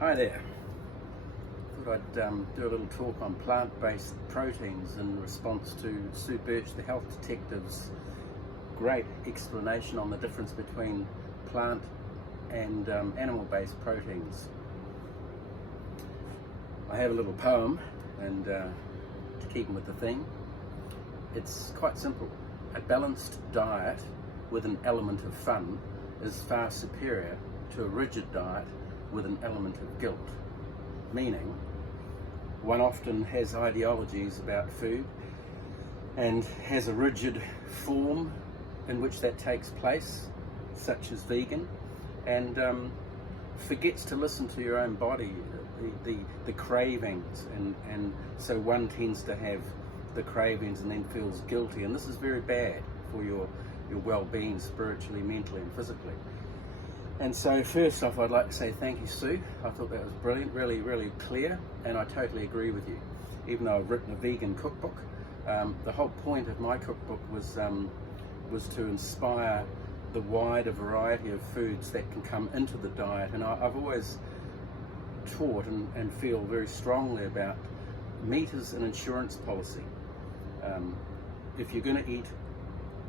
Hi there. Thought I'd do a little talk on plant-based proteins in response to Sue Birch, the health detective's great explanation on the difference between plant and animal-based proteins. I have a little poem, and to keep with the theme, it's quite simple. A balanced diet with an element of fun is far superior to a rigid diet with an element of guilt. Meaning, one often has ideologies about food and has a rigid form in which that takes place, such as vegan, and forgets to listen to your own body, the cravings, and so one tends to have the cravings and then feels guilty, and this is very bad for your well-being spiritually, mentally and physically. And so first off, I'd like to say thank you, Sue. I thought that was brilliant, really, really clear, and I totally agree with you. Even though I've written a vegan cookbook, the whole point of my cookbook was to inspire the wider variety of foods that can come into the diet. And I've always taught and feel very strongly about meat as an insurance policy. If you're going to eat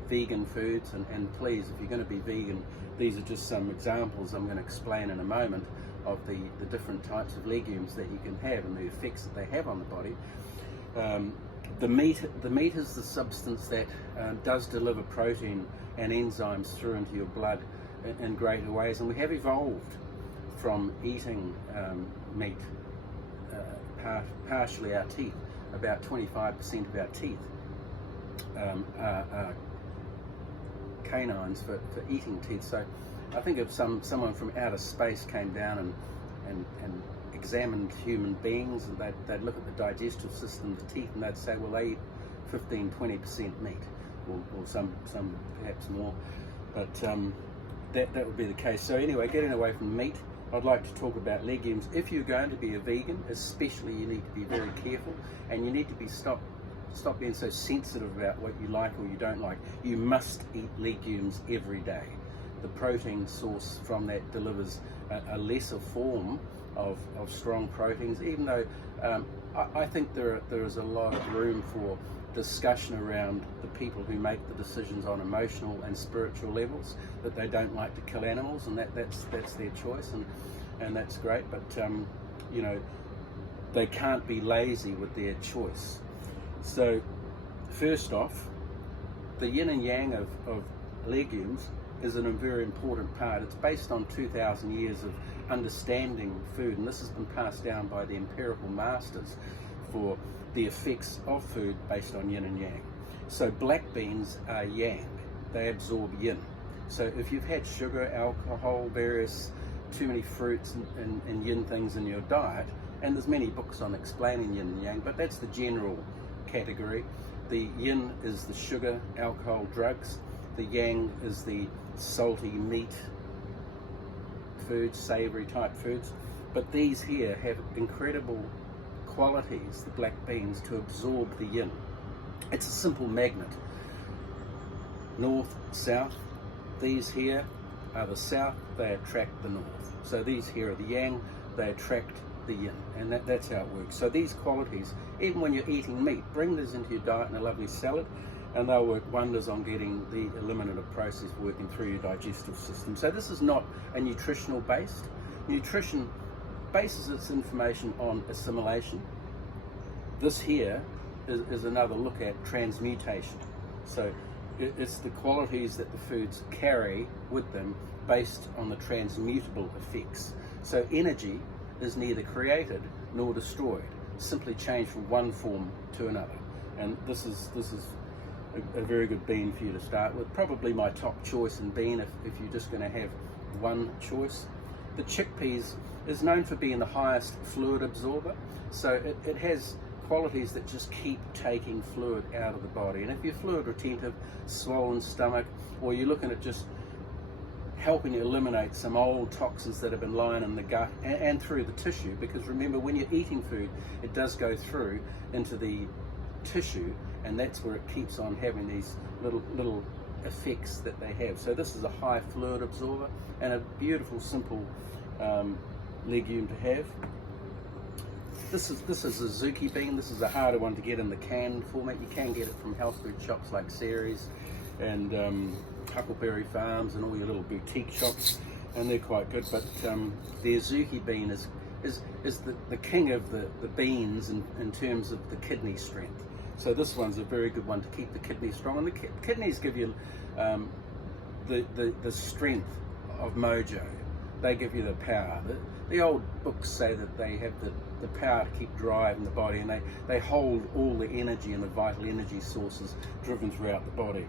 vegan foods, and please, if you're going to be vegan, these are just some examples I'm going to explain in a moment of the different types of legumes that you can have and the effects that they have on the body. The meat is the substance that does deliver protein and enzymes through into your blood in greater ways, and we have evolved from eating meat, partially our teeth. About 25% of our teeth are canines for eating teeth. So I think if someone from outer space came down and examined human beings, and they'd look at the digestive system, the teeth, and they'd say, well, they eat 15-20% meat, or some perhaps more, but that would be the case. So anyway, getting away from meat, I'd like to talk about legumes. If you're going to be a vegan, especially, you need to be very careful, and you need to be stop being so sensitive about what you like or you don't like. You must eat legumes every day. The protein source from that delivers a lesser form of strong proteins, even though I think there is a lot of room for discussion around the people who make the decisions on emotional and spiritual levels, that they don't like to kill animals, and that's their choice, and that's great, but you know, they can't be lazy with their choice. So first off, the yin and yang of legumes is a very important part. It's based on 2,000 years of understanding food, and this has been passed down by the empirical masters for the effects of food based on yin and yang. So black beans are yang, they absorb yin. So if you've had sugar, alcohol, too many fruits and yin things in your diet, and there's many books on explaining yin and yang, but that's the general category. The yin is the sugar, alcohol, drugs. The yang is the salty meat foods, savory type foods. But these here have incredible qualities, the black beans, to absorb the yin. It's a simple magnet. North, south. These here are the south, they attract the north. So these here are the yang, they attract the yin, and that's how it works. So these qualities, even when you're eating meat, bring this into your diet in a lovely salad, and they'll work wonders on getting the eliminative process working through your digestive system. So this is not a nutritional based. Nutrition bases its information on assimilation. This here is another look at transmutation. So it's the qualities that the foods carry with them based on the transmutable effects. So energy is neither created nor destroyed, simply changed from one form to another. And this is a very good bean for you to start with. Probably my top choice in bean if you're just going to have one choice. The chickpeas is known for being the highest fluid absorber, so it has qualities that just keep taking fluid out of the body. And if you're fluid retentive, swollen stomach, or you're looking at just helping eliminate some old toxins that have been lying in the gut and through the tissue, because remember, when you're eating food, it does go through into the tissue, and that's where it keeps on having these little effects that they have. So this is a high fluid absorber and a beautiful, simple legume to have. This is Azuki bean. This is a harder one to get in the canned format. You can get it from health food shops like Ceres and Huckleberry Farms and all your little boutique shops, and they're quite good. But the Azuki bean is the king of the beans in terms of the kidney strength. So this one's a very good one to keep the kidneys strong. And the kidneys give you the strength of mojo. They give you the power. The old books say that they have the power to keep drive in the body, and they hold all the energy and the vital energy sources driven throughout the body.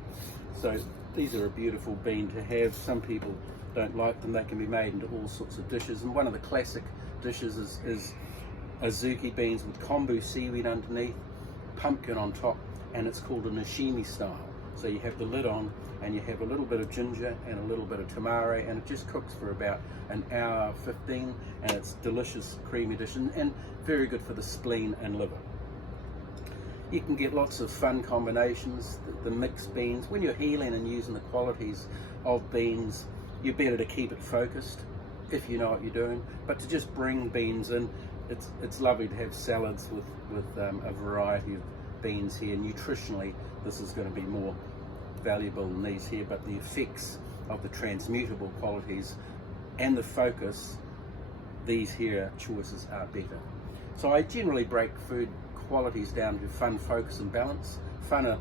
So these are a beautiful bean to have. Some people don't like them. They can be made into all sorts of dishes, and one of the classic dishes is Azuki beans with kombu seaweed underneath, pumpkin on top, and it's called a nishimi style. So you have the lid on, and you have a little bit of ginger and a little bit of tamari, and it just cooks for about an hour 15, and it's delicious, creamy dish, and very good for the spleen and liver. You can get lots of fun combinations, the mixed beans. When you're healing and using the qualities of beans, you're better to keep it focused if you know what you're doing. But to just bring beans in, it's lovely to have salads with a variety of beans here. Nutritionally, this is going to be more valuable than these here, but the effects of the transmutable qualities and the focus, these here choices are better. So I generally break food qualities down to fun, focus and balance. Fun are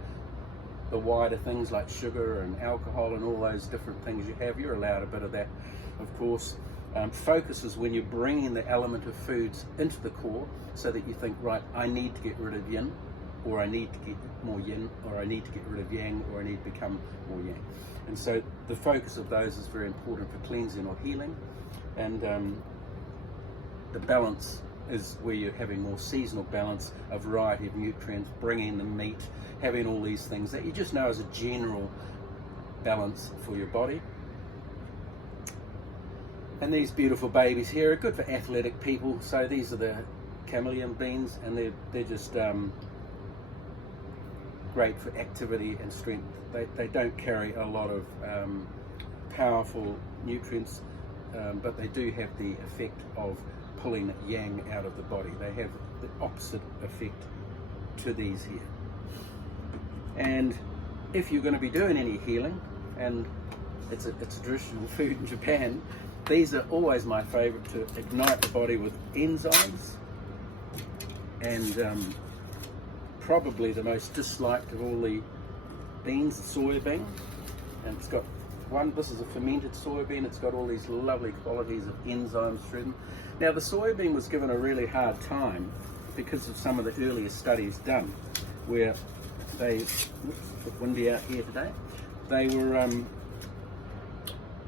the wider things like sugar and alcohol and all those different things you have. You're allowed a bit of that, of course. Focus is when you're bringing the element of foods into the core so that you think, right, I need to get rid of yin, or I need to get more yin, or I need to get rid of yang, or I need to become more yang. And so the focus of those is very important for cleansing or healing. And the balance is where you're having more seasonal balance, a variety of nutrients, bringing the meat, having all these things that you just know as a general balance for your body. And these beautiful babies here are good for athletic people. So these are the chameleon beans, and they're just great for activity and strength. They don't carry a lot of powerful nutrients, but they do have the effect of pulling yang out of the body. They have the opposite effect to these here. And if you're going to be doing any healing, and it's a traditional food in Japan, these are always my favorite to ignite the body with enzymes. And probably the most disliked of all the beans, the soybean. And it's got this is a fermented soybean. It's got all these lovely qualities of enzymes through them. Now the soybean was given a really hard time because of some of the earlier studies done, where it's a bit windy out here today. They were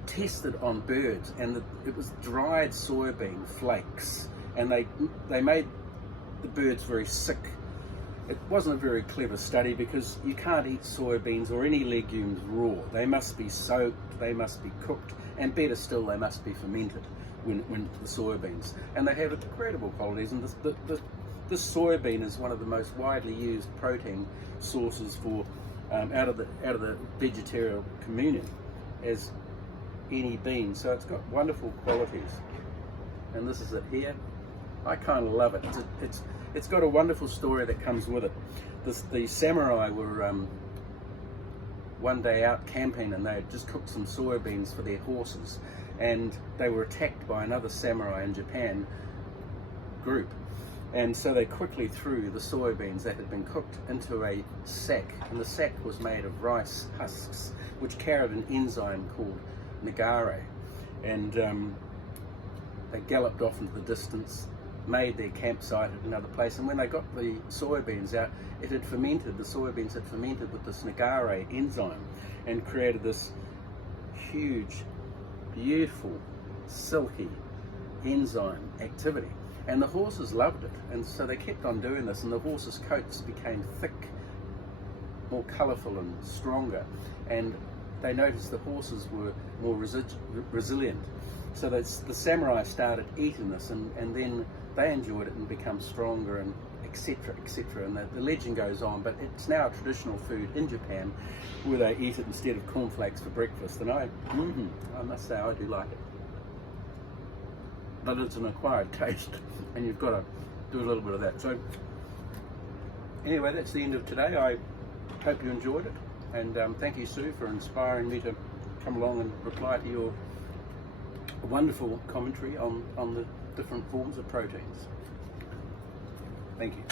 tested on birds, and it was dried soybean flakes, and they made the birds very sick. It wasn't a very clever study because you can't eat soybeans or any legumes raw. They must be soaked, they must be cooked, and better still, they must be fermented when the soybeans. And they have incredible qualities, and this soybean is one of the most widely used protein sources for out of the vegetarian community as any bean. So it's got wonderful qualities, and this is it here. I kind of love it. It's got a wonderful story that comes with it. The samurai were one day out camping, and they had just cooked some soybeans for their horses, and they were attacked by another samurai in Japan group, and so they quickly threw the soybeans that had been cooked into a sack, and the sack was made of rice husks, which carried an enzyme called nagare, and they galloped off into the distance, made their campsite at another place, and when they got the soybeans out, the soybeans had fermented with this nagare enzyme and created this huge, beautiful, silky enzyme activity. And the horses loved it, and so they kept on doing this, and the horses' coats became thick, more colourful and stronger, and they noticed the horses were more resilient. So the samurai started eating this, and then they enjoyed it and become stronger, and etc., etc. And the legend goes on, but it's now a traditional food in Japan where they eat it instead of cornflakes for breakfast, and I must say I do like it. but it's an acquired taste, and you've got to do a little bit of that. So anyway, that's the end of today. I hope you enjoyed it, and thank you, Sue, for inspiring me to come along and reply to your wonderful commentary on the different forms of proteins. Thank you.